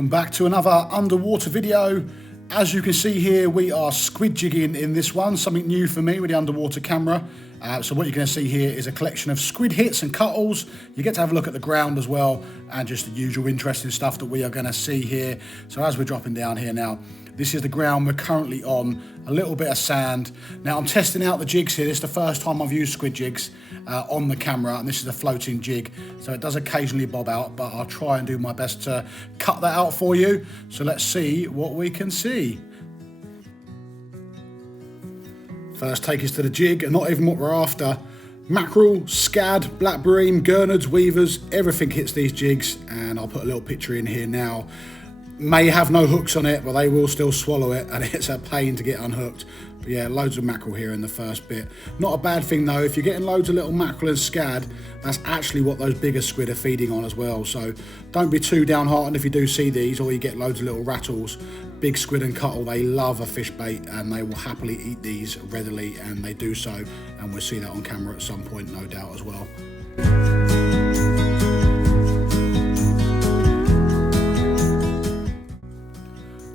Welcome back to another underwater video. As you can see here, we are squid jigging in this one, something new for me with the underwater camera. So what you're going to see here is a collection of squid hits and cuttles. You get to have a look at the ground as well, and just the usual interesting stuff that we are going to see here. So as we're dropping down here now, this is the ground we're currently on, a little bit of sand. Now I'm testing out the jigs here. This is the first time I've used squid jigs on the camera, and this is a floating jig, so it does occasionally bob out, but I'll try and do my best to cut that out for you. So let's see what we can see. First take is to the jig, and not even what we're after. Mackerel, scad, black bream, gurnards, weavers, everything hits these jigs, and I'll put a little picture in here now. May have no hooks on it, but they will still swallow it, and it's a pain to get unhooked. But yeah, loads of mackerel here in the first bit. Not a bad thing though, if you're getting loads of little mackerel and scad, that's actually what those bigger squid are feeding on as well. So don't be too downhearted if you do see these, or you get loads of little rattles. Big squid and cuttle, they love a fish bait, and they will happily eat these readily, and they do so. And we'll see that on camera at some point, no doubt as well.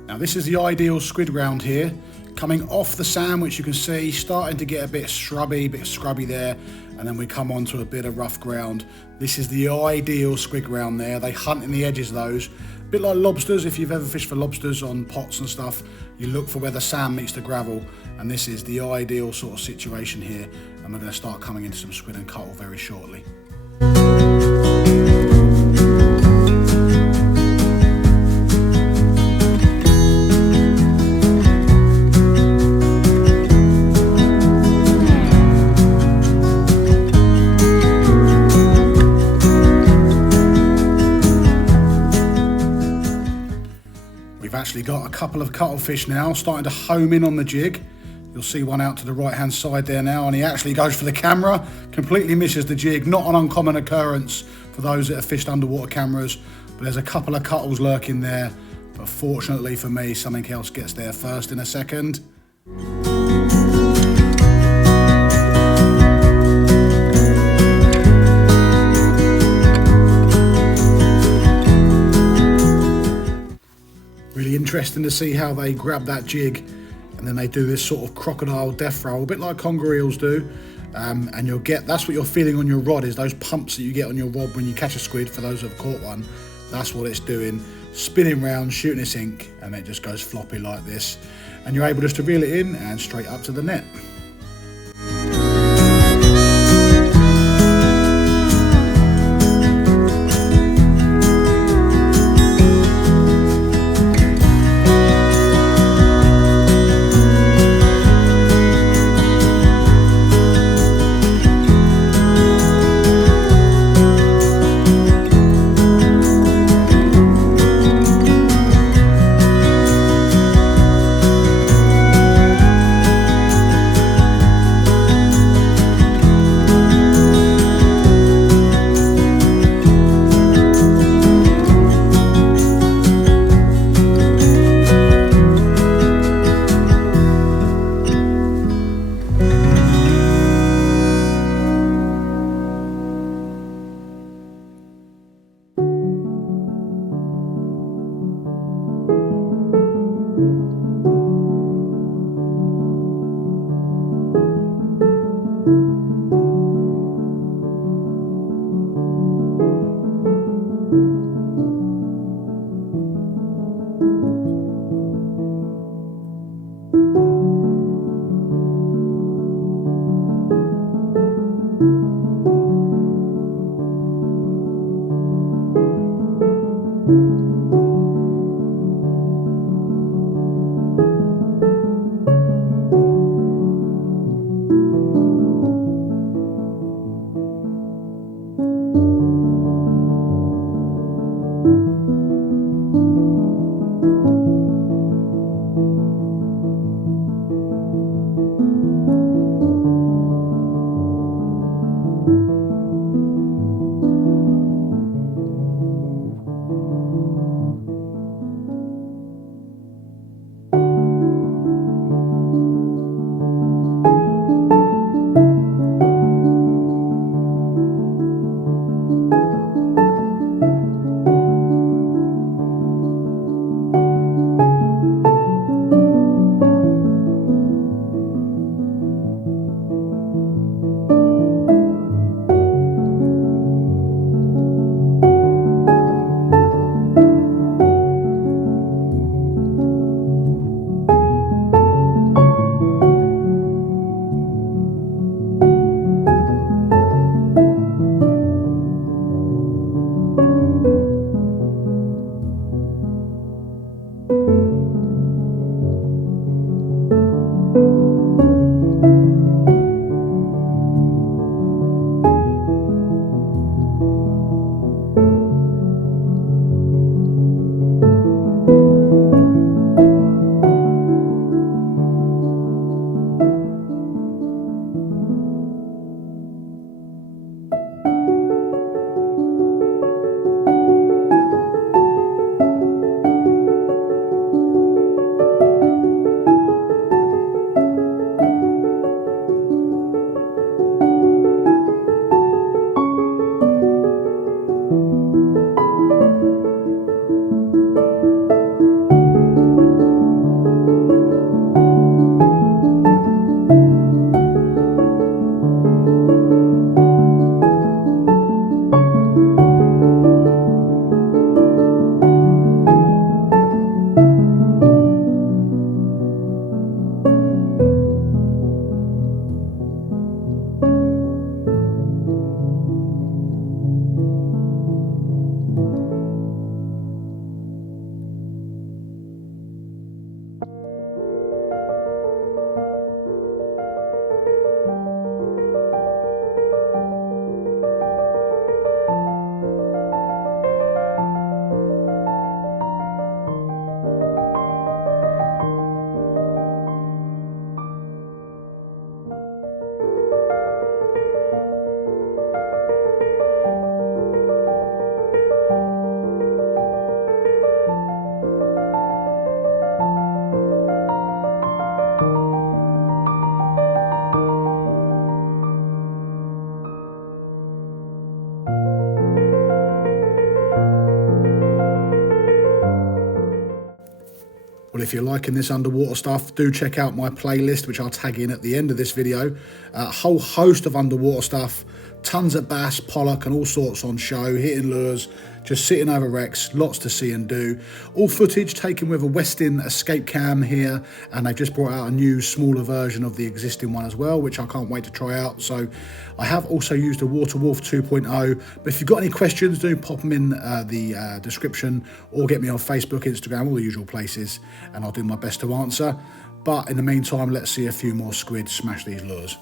Now this is the ideal squid round here. Coming off the sand, which you can see, starting to get a bit scrubby there, and then we come onto a bit of rough ground. This is the ideal squid round there. They hunt in the edges of those. A bit like lobsters, if you've ever fished for lobsters on pots and stuff, you look for where the sand meets the gravel, and this is the ideal sort of situation here, and we're going to start coming into some squid and cuttle very shortly. Actually got a couple of cuttlefish now starting to home in on the jig. You'll see one out to the right hand side there now, and he actually goes for the camera, completely misses the jig. Not an uncommon occurrence for those that have fished underwater cameras, but there's a couple of cuttles lurking there, but fortunately for me, something else gets there first in a second. Really interesting to see how they grab that jig, and then they do this sort of crocodile death roll, a bit like conger eels do, and you'll get, that's what you're feeling on your rod, is those pumps that you get on your rod when you catch a squid. For those that have caught one, that's what it's doing, spinning round, shooting its ink, and it just goes floppy like this, and you're able just to reel it in and straight up to the net. if you're liking this underwater stuff, do check out my playlist, which I'll tag in at the end of this video. A whole host of underwater stuff, tons of bass, pollock and all sorts on show, hitting lures, just sitting over wrecks, lots to see and do. All footage taken with a Westin Escape Cam here, and they've just brought out a new smaller version of the existing one as well, which I can't wait to try out. So I have also used a Water Wolf 2.0, but if you've got any questions, do pop them in the description, or get me on Facebook, Instagram, all the usual places, and I'll do my best to answer. But in the meantime, let's see a few more squid smash these lures.